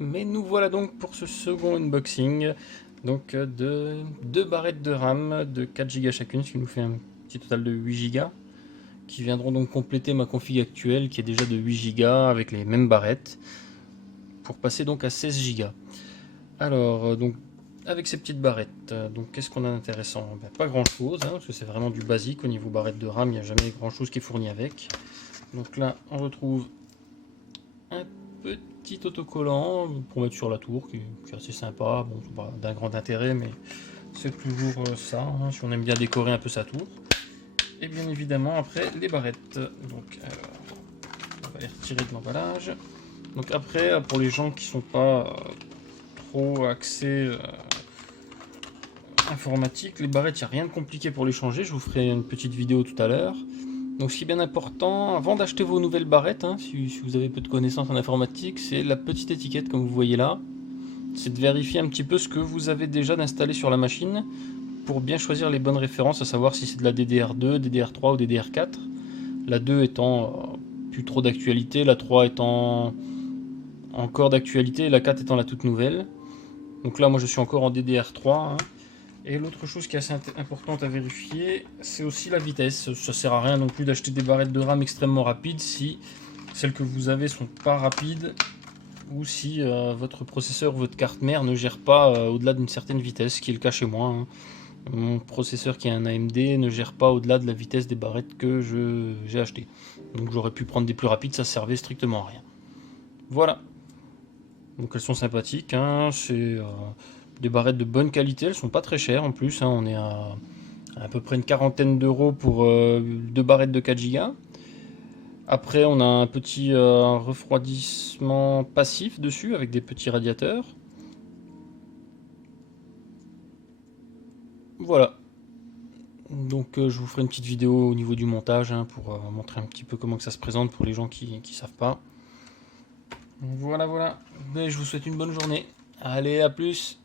Mais nous voilà donc pour ce second unboxing donc de deux barrettes de RAM de 4 Go chacune, ce qui nous fait un petit total de 8 Go qui viendront donc compléter ma config actuelle qui est déjà de 8 Go avec les mêmes barrettes pour passer donc à 16 Go. Alors donc avec ces petites barrettes, donc qu'est-ce qu'on a d'intéressant? Pas grand chose, parce que c'est vraiment du basique au niveau barrette de RAM, il n'y a jamais grand chose qui est fourni avec. Donc là on retrouve un petit autocollant pour mettre sur la tour qui est assez sympa, bon c'est pas d'un grand intérêt mais c'est toujours ça, si on aime bien décorer un peu sa tour. Et bien évidemment après les barrettes, donc on va les retirer de l'emballage. Donc après pour les gens qui sont pas trop axés informatique, les barrettes il n'y a rien de compliqué pour les changer, je vous ferai une petite vidéo tout à l'heure. Donc ce qui est bien important, avant d'acheter vos nouvelles barrettes, si vous avez peu de connaissances en informatique, c'est la petite étiquette comme vous voyez là. C'est de vérifier un petit peu ce que vous avez déjà d'installé sur la machine pour bien choisir les bonnes références, à savoir si c'est de la DDR2, DDR3 ou DDR4. La 2 étant plus trop d'actualité, la 3 étant encore d'actualité et la 4 étant la toute nouvelle. Donc là moi je suis encore en DDR3. Et l'autre chose qui est assez importante à vérifier, c'est aussi la vitesse. Ça sert à rien non plus d'acheter des barrettes de RAM extrêmement rapides si celles que vous avez sont pas rapides ou si votre processeur ou votre carte mère ne gère pas au-delà d'une certaine vitesse, ce qui est le cas chez moi. Mon processeur qui est un AMD ne gère pas au-delà de la vitesse des barrettes que j'ai achetées. Donc j'aurais pu prendre des plus rapides, ça servait strictement à rien. Voilà. Donc elles sont sympathiques, c'est des barrettes de bonne qualité, elles sont pas très chères en plus, on est à peu près une quarantaine d'euros pour deux barrettes de 4 Go. Après on a un petit refroidissement passif dessus avec des petits radiateurs. Voilà. Donc je vous ferai une petite vidéo au niveau du montage pour montrer un petit peu comment que ça se présente pour les gens qui savent pas. Voilà. Mais je vous souhaite une bonne journée. Allez, à plus.